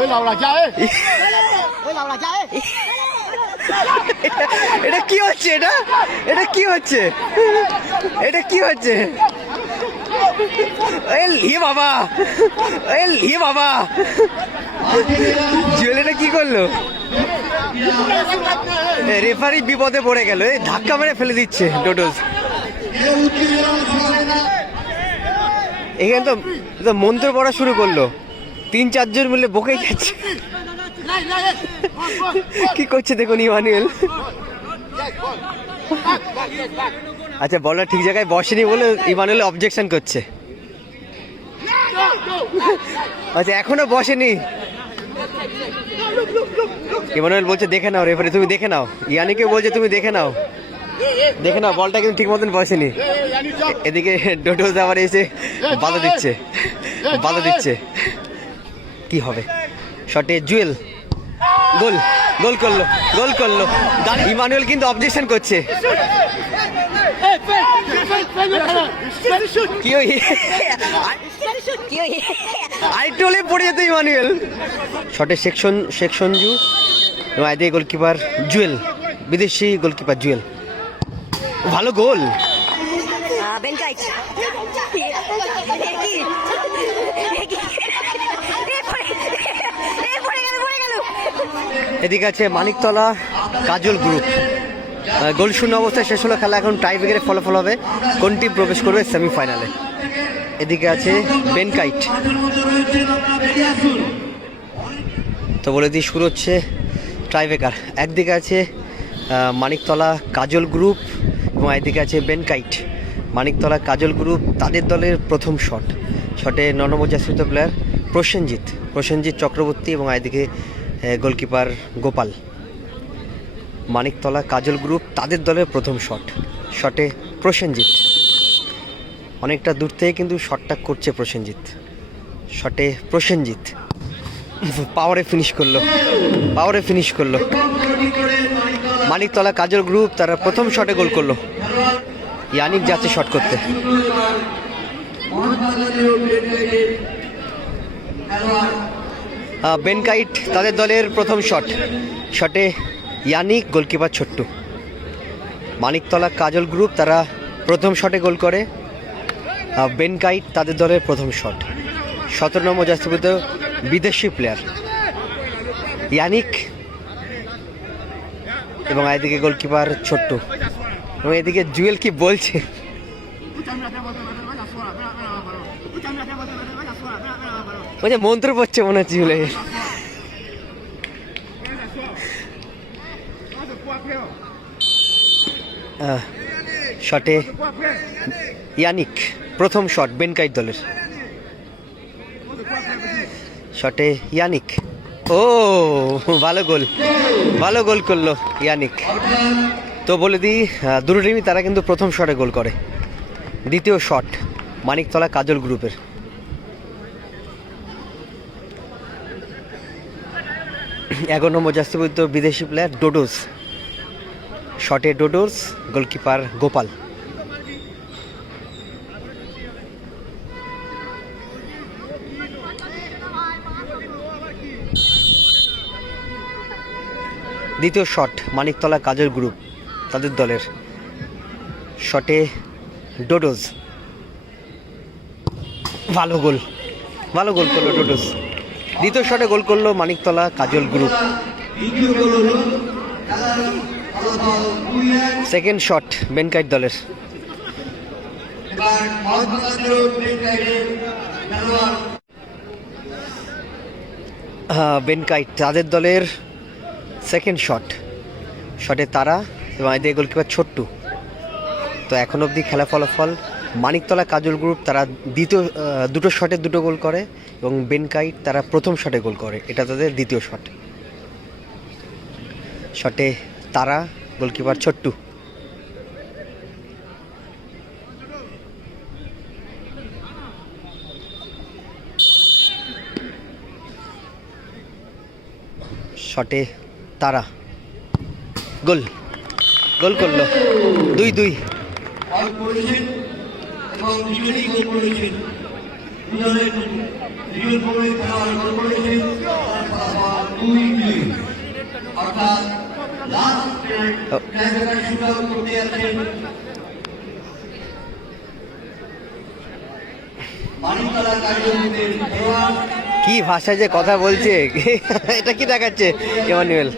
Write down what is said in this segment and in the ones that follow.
ওই লাউড়া যা এ। এটা কি হচ্ছে এটা? এটা কি হচ্ছে? এটা কি হচ্ছে? এ বাবা এ বাবা। জুয়েল এটা কি করল? রেফারি বিপদে পড়ে গেল এই ধাক্কা মেরে ফেলে দিচ্ছে ডোডোস এখানে তো মন্ত্র পড়া শুরু করল। তিন চারজন মিলে বকেই যাচ্ছে কি করছে দেখুন ইমানুয়েল। আচ্ছা বলার ঠিক জায়গায় বসেনি বলে ইমানুয়েল অবজেকশন করছে। আচ্ছা এখনও বসেনি। ইমানুয়েল বলছে দেখে নাও রেফারি তুমি দেখে নাও। ইয়ানিকে বলছে তুমি দেখে নাও। দেখে নাও বলটা কিন্তু ঠিক মতন বসেনি। এদিকে ডোডোজ আবার এসে বাধা দিচ্ছে। বাধা দিচ্ছে। কি হবে? শটে জুয়েল। গোল গোল করল গোল করল। ইমানুয়েল কিন্তু অবজেকশন করছে। কি পড়ে যেত ইমানুয়েল। শটে সেকশন শেখ সঞ্জু এবং আইদিকে গোলকিপার জুয়েল। বিদেশি গোলকিপার জুয়েল। ভালো গোল। বেঙ্কাইট পড়ে গেল পড়ে গেল এদিকে আছে মানিকতলা কাজল গ্রুপ গোল শূন্য অবস্থায় শেষ হলো খেলা, এখন টাই ব্রেকারে ফলাফল হবে। কোন টিম প্রবেশ করবে সেমিফাইনালে এদিকে আছে বেনকাইট। তো বলে দিই, শুরু হচ্ছে ট্রাইবেকার একদিকে আছে মানিকতলা কাজল গ্রুপ এবং একদিকে আছে বেনকাইট। মানিকতলা কাজল গ্রুপ তাদের দলের প্রথম শট শটে ননবজাশ্রিত প্লেয়ার প্রসেনজিৎ। প্রসেনজিৎ চক্রবর্তী এবং একদিকে গোলকিপার গোপাল। মানিকতলা কাজল গ্রুপ তাদের দলের প্রথম শট। শটে প্রসেনজিৎ। অনেকটা দূর থেকে কিন্তু শটটা করছে প্রসেনজিৎ। শটে প্রসেনজিৎ। পাওয়ারে ফিনিশ করল। পাওয়ারে ফিনিশ করল। মানিকতলা কাজল গ্রুপ তারা প্রথম শটে গোল করল। ইয়ানিক যাচ্ছে শট করতে। বেনকাইট তাদের দলের প্রথম শট। শটে Yannic, goalkeeper Chhotu. Maniktala Kajal group তারা প্রথম শটে গোল করে। বেনকাইট তাদের দলের প্রথম শট। সতেরো নম্বর জাস্তিবিত বিদেশি প্লেয়ার ইয়ানিক এবং এদিকে গোলকিপার ছোট্টু। এবং এদিকে জুয়েল কি বলছে? বলছে মন্ত্র পড়ছে মনে হচ্ছে আহ, শটে ইয়ানিক প্রথম শট বেনকাইট দলের। শটে ইয়ানিক। ও ভালো গোল ভালো গোল করল ইয়ানিক। তো বলে দিই দুটো টিমই তারা কিন্তু প্রথম শটে গোল করে। দ্বিতীয় শট মানিকতলা কাজল গ্রুপের। এগারো নম্বর জাস্তিবদ্ধ বিদেশি প্লেয়ার ডোডোস শটে ডোডোস গোলকিপার গোপাল। দ্বিতীয় শট মানিকতলা কাজল গ্রুপ তাদের দলের। শটে ডোডোজ ভালো গোল ভালো গোল করল ডোডোজ দ্বিতীয় শটে গোল করল Maniktala Kajal group. Second shot বেনকাইট দলের। হ্যাঁ, বেনকাইট তাদের দলের সেকেন্ড শট। শটে তারা এবং এদের গোলকিপার ছোট্টু। তো এখন অবধি খেলা ফলাফল মানিকতলা কাজল গ্রুপ তারা দ্বিতীয় দুটো শটে দুটো গোল করে এবং বেনকাইট তারা প্রথম শটে গোল করে। এটা তাদের দ্বিতীয় শট। শটে তারা, গোলকিপার ছোট্টু। শটে তারা। গোল। গোল করল। দুই দুই। এবং গোল করেছেন। দুজনের খেলোয়াড় গোল করেছেন। দুই অর্থাৎ কি ভাষায় যে কথা বলছে? এটা কি দেখাচ্ছে? এমানুয়েল।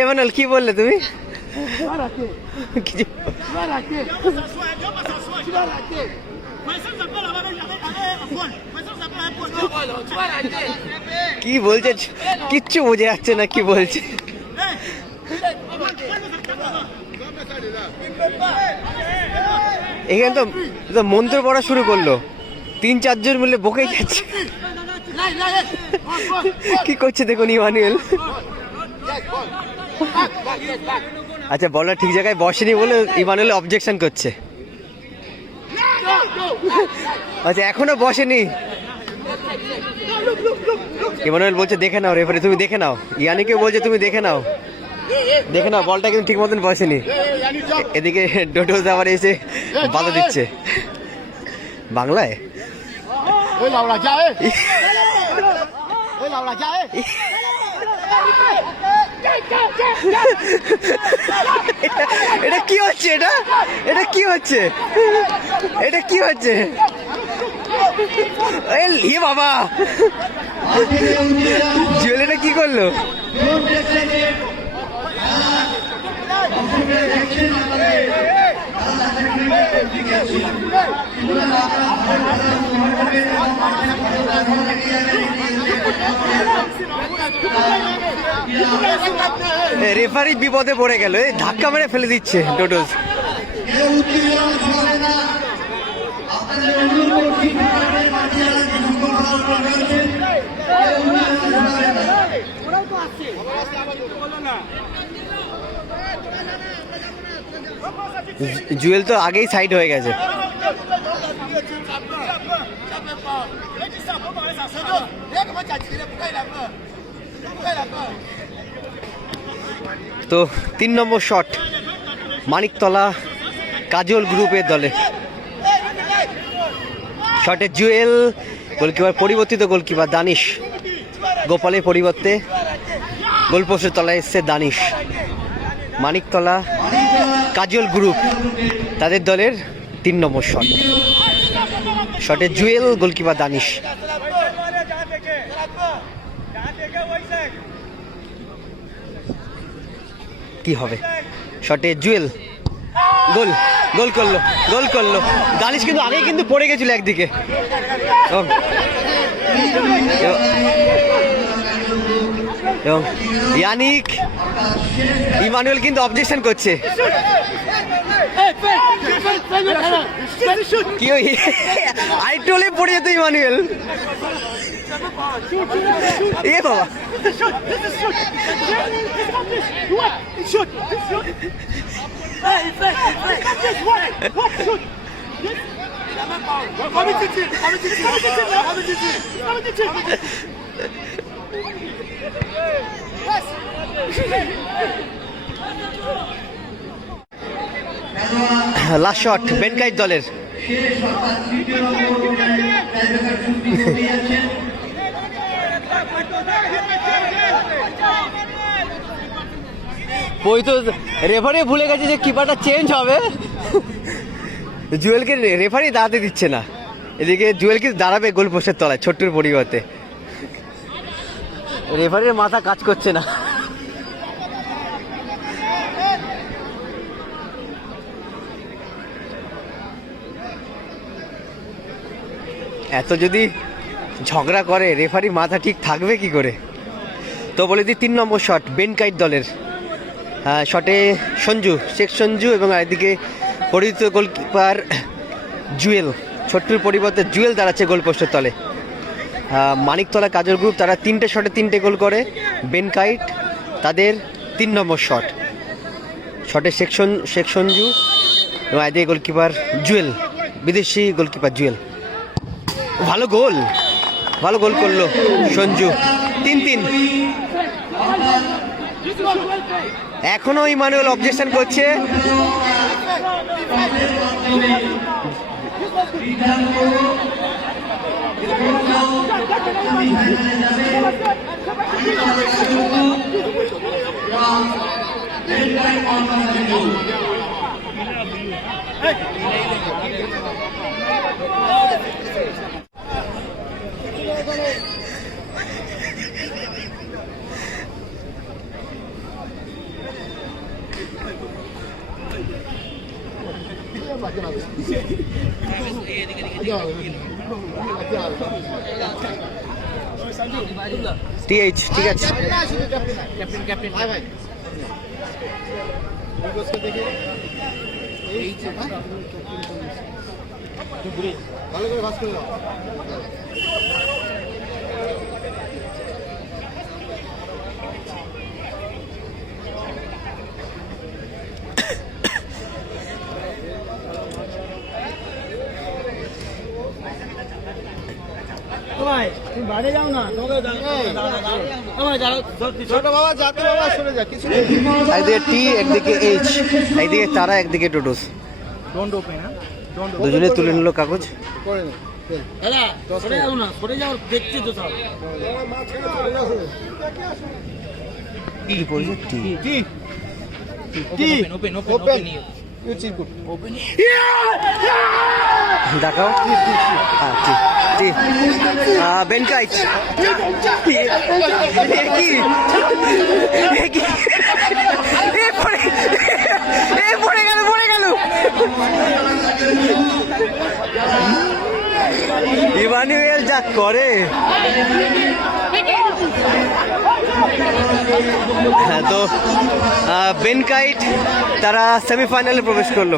এমানুয়েল কি বললে তুমি? কিছু কি বলছে? কিচ্ছু বোঝা যাচ্ছে না, কি বলছে? এখানে তো মন্ত্র পড়া শুরু করল। তিন, চারজন মিলে বকেই যাচ্ছে কি করছে দেখুন ইমানুয়েল। আচ্ছা বলার ঠিক জায়গায় বসেনি বলে ইমানুয়েল অবজেকশন করছে। আচ্ছা এখনও বসেনি। ইমানুয়েল বলছে দেখে নাও রেফারি তুমি দেখে নাও। ইয়ানিকে বলছে তুমি দেখে নাও। দেখে নাও বলটা কিন্তু ঠিক মতন বসেনি। এদিকে ডোডোজ আবার এসে বাধা দিচ্ছে। বাংলায়? 哎，এটা কি হচ্ছে এটা? এটা কি হচ্ছে? এটা কি হচ্ছে? এ ইয়ে বাবা। জুয়েলারিটা কি করল? রেফারি বিপদে পড়ে গেল, এই ধাক্কা মেরে ফেলে দিচ্ছে না জুয়েল তো আগেই সাইড হয়ে গেছে। তো তিন নম্বর শট মানিকতলা কাজল গ্রুপের দলে। শটে জুয়েল গোলকিপার পরিবর্তিত গোলকিপার দানিশ। গোপালের পরিবর্তে গোলপোস্টের তলায় এসছে দানিশ। মানিকতলা কাজল গ্রুপ, তাদের দলের তিন নম্বর শট শটে জুয়েল গোলকিপার দানিশ। কি হবে? শটে জুয়েল। গোল গোল করল গোল করল। গালিশ কিন্তু আগেই কিন্তু পড়ে গেছিল একদিকে। এবং- ইয়ানিক ইমানুয়েল কিন্তু অবজেকশন করছে। কি ওই? আইটলে পড়ে যেত ইমানুয়েল। এ বাবা। লাস্ট শট বেনকাইট দলের। ওই তো রেফারি ভুলে গেছে যে কিপারটা চেঞ্জ হবে। জুয়েলকে রেফারি দাঁড়াতে দিচ্ছে না। এদিকে জুয়েল কিন্তু দাঁড়াবে গোল পোস্টের তলায়, ছোট্টুর পরিবর্তে। রেফারির মাথা কাজ করছে না। এত যদি ঝগড়া করে রেফারি মাথা ঠিক থাকবে কি করে? তো বলে দিই, তিন নম্বর শট বেনকাইট দলের। শটে সঞ্জু, শেখ সঞ্জু এবং এদিকে পরিচিত গোলকিপার জুয়েল। ছোট্টুর পরিবর্তে জুয়েল দাঁড়াচ্ছে গোলপোস্টের তলে। মানিকতলা কাজল গ্রুপ তারা তিনটে শটে তিনটে গোল করে। বেনকাইট, তাদের তিন নম্বর শট শটে সেকশন সঞ্জু এবং এদিকে গোলকিপার জুয়েল, বিদেশি গোলকিপার জুয়েল। ভালো গোল ভালো গোল করল সঞ্জু। তিন তিন। এখনও ইমানুয়েল অবজেকশন করছে। বেলগাই মহামারা কিন্তু টিএইচ ঠিক আছে। ক্যাপ্টেন ক্যাপ্টেন ভাই ভাই। ভালো করে ভাস করে দাও ছোট বাবা যাতে বাবা সরে যা কিছু নেই একদিকে টি একদিকে এইচ একদিকে তারা একদিকে টোটোস ডোন্ট ওপেন হ্যাঁ ডোন্ট দুজনে তুলে নিল কাগজ করে নে দাদা সরে যাও না সরে যাও দেখছি তো সব কি পড়ছে T T T open open open দেখাও এ পড়ে গেল পড়ে গেল ইমানুয়েল যা করে হ্যাঁ তো বেনকাইট তারা সেমিফাইনালে প্রবেশ করল।